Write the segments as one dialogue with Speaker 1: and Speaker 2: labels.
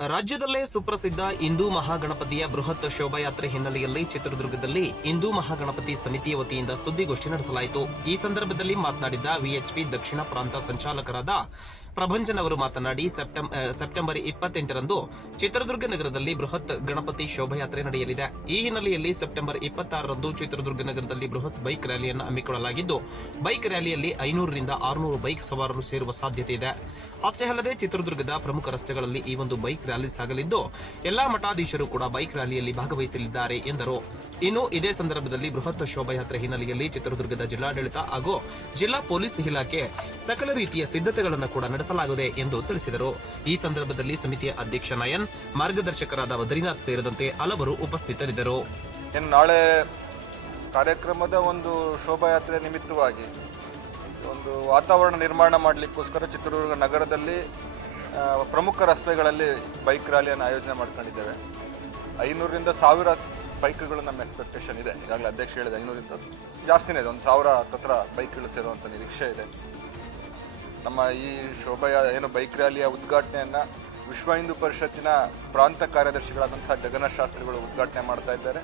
Speaker 1: ರಾಜ್ಯದಲ್ಲೇ ಸುಪ್ರಸಿದ್ಧ ಹಿಂದೂ ಮಹಾಗಣಪತಿಯ ಬೃಹತ್ ಶೋಭಾಯಾತ್ರೆ ಹಿನ್ನೆಲೆಯಲ್ಲಿ ಚಿತ್ರದುರ್ಗದಲ್ಲಿ ಹಿಂದೂ ಮಹಾಗಣಪತಿ ಸಮಿತಿಯ ವತಿಯಿಂದ ಸುದ್ದಿಗೋಷ್ಠಿ ನಡೆಸಲಾಯಿತು. ಈ ಸಂದರ್ಭದಲ್ಲಿ ಮಾತನಾಡಿದ ವಿಎಚ್ಪಿ ದಕ್ಷಿಣ ಪ್ರಾಂತ ಸಂಚಾಲಕರಾದ ಪ್ರಭಂಜನ್ ಅವರು ಮಾತನಾಡಿ ಸೆಪ್ಟೆಂಬರ್ ಇಪ್ಪತ್ತೆಂಟರಂದು ಚಿತ್ರದುರ್ಗ ನಗರದಲ್ಲಿ ಬೃಹತ್ ಗಣಪತಿ ಶೋಭಾಯಾತ್ರೆ ನಡೆಯಲಿದೆ. ಈ ಹಿನ್ನೆಲೆಯಲ್ಲಿ ಸೆಪ್ಟೆಂಬರ್ ಇಪ್ಪತ್ತಾರರಂದು ಚಿತ್ರದುರ್ಗ ನಗರದಲ್ಲಿ ಬೃಹತ್ ಬೈಕ್ ರ್ಯಾಲಿಯನ್ನು ಹಮ್ಮಿಕೊಳ್ಳಲಾಗಿದ್ದು, ಬೈಕ್ ರ್ಯಾಲಿಯಲ್ಲಿ ಐನೂರರಿಂದ ಆರುನೂರು ಬೈಕ್ ಸವಾರರು ಸೇರುವ ಸಾಧ್ಯತೆ ಇದೆ. ಅಷ್ಟೇ ಅಲ್ಲದೆ ಚಿತ್ರದುರ್ಗದ ಪ್ರಮುಖ ರಸ್ತೆಗಳಲ್ಲಿ ಈ ಒಂದು ಬೈಕ್ ರ್ಯಾಲಿ ಸಾಗಲಿದ್ದು ಎಲ್ಲಾ ಮಠಾಧೀಶರು ಕೂಡ ಬೈಕ್ ರ್ಯಾಲಿಯಲ್ಲಿ ಭಾಗವಹಿಸಲಿದ್ದಾರೆ ಎಂದರು. ಇನ್ನು ಇದೇ ಸಂದರ್ಭದಲ್ಲಿ ಬೃಹತ್ ಶೋಭಾಯಾತ್ರೆ ಹಿನ್ನೆಲೆಯಲ್ಲಿ ಚಿತ್ರದುರ್ಗದ ಜಿಲ್ಲಾಡಳಿತ ಹಾಗೂ ಜಿಲ್ಲಾ ಪೊಲೀಸ್ ಇಲಾಖೆ ಸಕಲ ರೀತಿಯ ಸಿದ್ಧತೆಗಳನ್ನು ಕೂಡ ನಡೆಸಲಾಗಿದೆ ಎಂದು ತಿಳಿಸಿದರು. ಈ ಸಂದರ್ಭದಲ್ಲಿ ಸಮಿತಿಯ ಅಧ್ಯಕ್ಷ ನಯನ್, ಮಾರ್ಗದರ್ಶಕರಾದ ಬದ್ರಿನಾಥ್ ಸೇರಿದಂತೆ ಹಲವರು ಉಪಸ್ಥಿತರಿದ್ದರು.
Speaker 2: ನಾಳೆ ಕಾರ್ಯಕ್ರಮದ ಒಂದು ಶೋಭಾಯಾತ್ರೆ ನಿಮಿತ್ತವಾಗಿ ಒಂದು ವಾತಾವರಣ ನಿರ್ಮಾಣ ಮಾಡಲಿಕ್ಕೋಸ್ಕರ ಚಿತ್ರದುರ್ಗ ನಗರದಲ್ಲಿ ಪ್ರಮುಖ ರಸ್ತೆಗಳಲ್ಲಿ ಬೈಕ್ ರ್ಯಾಲಿಯನ್ನು ಆಯೋಜನೆ ಮಾಡ್ಕೊಂಡಿದ್ದೇವೆ. ಐನೂರಿಂದ ಸಾವಿರ ಬೈಕ್ಗಳು ನಮ್ಮ ಎಕ್ಸ್ಪೆಕ್ಟೇಷನ್ ಇದೆ. ಈಗಾಗಲೇ ಅಧ್ಯಕ್ಷ ಹೇಳಿದೆ ಐನೂರಿಂದ ಜಾಸ್ತಿನೇ ಇದೆ. ಒಂದು ಸಾವಿರ ಹತ್ರ ಬೈಕ್ ಸೇರುವಂಥ ನಿರೀಕ್ಷೆ ಇದೆ. ನಮ್ಮ ಈ ಶೋಭೆಯ ಏನು ಬೈಕ್ ರ್ಯಾಲಿಯ ಉದ್ಘಾಟನೆಯನ್ನು ವಿಶ್ವ ಹಿಂದೂ ಪರಿಷತ್ತಿನ ಪ್ರಾಂತ ಕಾರ್ಯದರ್ಶಿಗಳಾದಂಥ ಜಗನ್ನಾಥ ಶಾಸ್ತ್ರಿಗಳು ಉದ್ಘಾಟನೆ ಮಾಡ್ತಾ ಇದ್ದಾರೆ.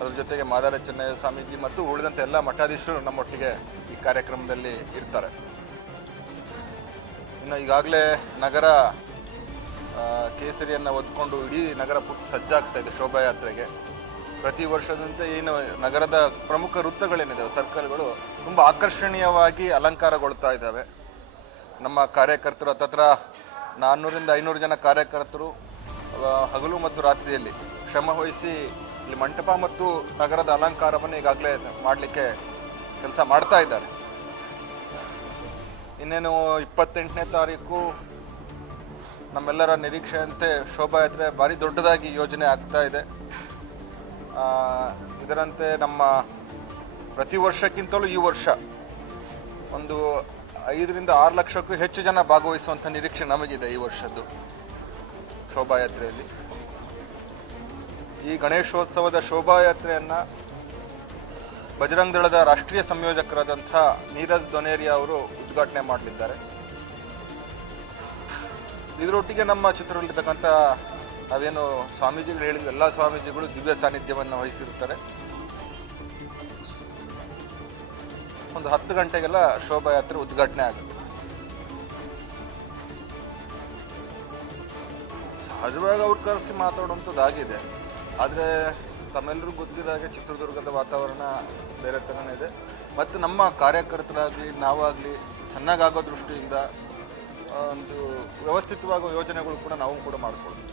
Speaker 2: ಅದ್ರ ಜೊತೆಗೆ ಮಾದಾರ ಚೆನ್ನಯ್ಯ ಸ್ವಾಮೀಜಿ ಮತ್ತು ಉಳಿದಂತೆ ಎಲ್ಲ ಮಠಾಧೀಶರು ನಮ್ಮೊಟ್ಟಿಗೆ ಈ ಕಾರ್ಯಕ್ರಮದಲ್ಲಿ ಇರ್ತಾರೆ. ಇನ್ನು ಈಗಾಗಲೇ ನಗರ ಕೇಸರಿಯನ್ನು ಒದ್ಕೊಂಡು ಇಡೀ ನಗರ ಪೂರ್ತಿ ಸಜ್ಜಾಗ್ತಾ ಇದೆ ಶೋಭಾಯಾತ್ರೆಗೆ. ಪ್ರತಿ ವರ್ಷದಂತೆ ಏನು ನಗರದ ಪ್ರಮುಖ ವೃತ್ತಗಳೇನಿದಾವೆ, ಸರ್ಕಲ್ಗಳು ತುಂಬ ಆಕರ್ಷಣೀಯವಾಗಿ ಅಲಂಕಾರಗೊಳ್ತಾ ಇದ್ದಾವೆ. ನಮ್ಮ ಕಾರ್ಯಕರ್ತರು, ಹತ್ತತ್ರ ನಾನ್ನೂರಿಂದ ಐನೂರು ಜನ ಕಾರ್ಯಕರ್ತರು ಹಗಲು ಮತ್ತು ರಾತ್ರಿಯಲ್ಲಿ ಶ್ರಮ ವಹಿಸಿ ಇಲ್ಲಿ ಮಂಟಪ ಮತ್ತು ನಗರದ ಅಲಂಕಾರವನ್ನು ಈಗಾಗಲೇ ಮಾಡಲಿಕ್ಕೆ ಕೆಲಸ ಮಾಡ್ತಾ ಇದ್ದಾರೆ. ಇನ್ನೇನು ಇಪ್ಪತ್ತೆಂಟನೇ ತಾರೀಕು ನಮ್ಮೆಲ್ಲರ ನಿರೀಕ್ಷೆಯಂತೆ ಶೋಭಾಯಾತ್ರೆ ಭಾರಿ ದೊಡ್ಡದಾಗಿ ಯೋಜನೆ ಆಗ್ತಾ ಇದೆ. ಇದರಂತೆ ನಮ್ಮ ಪ್ರತಿ ವರ್ಷಕ್ಕಿಂತಲೂ ಈ ವರ್ಷ ಒಂದು ಐದರಿಂದ ಆರು ಲಕ್ಷಕ್ಕೂ ಹೆಚ್ಚು ಜನ ಭಾಗವಹಿಸುವಂಥ ನಿರೀಕ್ಷೆ ನಮಗಿದೆ ಈ ವರ್ಷದ್ದು ಶೋಭಾಯಾತ್ರೆಯಲ್ಲಿ. ಈ ಗಣೇಶೋತ್ಸವದ ಶೋಭಾಯಾತ್ರೆಯನ್ನು ಬಜರಂಗ್ ದಳದ ರಾಷ್ಟ್ರೀಯ ಸಂಯೋಜಕರಾದಂಥ ನೀರಜ್ ದೊನೇರಿಯಾ ಅವರು ಉದ್ಘಾಟನೆ ಮಾಡಲಿದ್ದಾರೆ. ಇದರೊಟ್ಟಿಗೆ ನಮ್ಮ ಚಿತ್ರದಲ್ಲಿರ್ತಕ್ಕಂಥ ನಾವೇನು ಸ್ವಾಮೀಜಿಗಳು ಹೇಳಿದ್ವಿ ಎಲ್ಲ ಸ್ವಾಮೀಜಿಗಳು ದಿವ್ಯ ಸಾನ್ನಿಧ್ಯವನ್ನು ವಹಿಸಿರ್ತಾರೆ ಒಂದು ಹತ್ತು ಗಂಟೆಗೆಲ್ಲ ಶೋಭಾಯಾತ್ರೆ ಉದ್ಘಾಟನೆ ಆಗುತ್ತೆ. ಸಹಜವಾಗಿ ಅವ್ರು ಕರೆಸಿ ಮಾತಾಡುವಂಥದ್ದಾಗಿದೆ. ಆದರೆ ತಮ್ಮೆಲ್ಲರೂ ಗೊತ್ತಿರೋ ಹಾಗೆ ಚಿತ್ರದುರ್ಗದ ವಾತಾವರಣ ಬೇರೆ ಥರನೇ ಇದೆ. ಮತ್ತು ನಮ್ಮ ಕಾರ್ಯಕರ್ತರಾಗಲಿ, ನಾವಾಗಲಿ ಚೆನ್ನಾಗಾಗೋ ದೃಷ್ಟಿಯಿಂದ ಒಂದು ವ್ಯವಸ್ಥಿತವಾಗೋ ಯೋಜನೆಗಳು ಕೂಡ ನಾವು ಕೂಡ ಮಾಡಿಕೊಡ್ತೀವಿ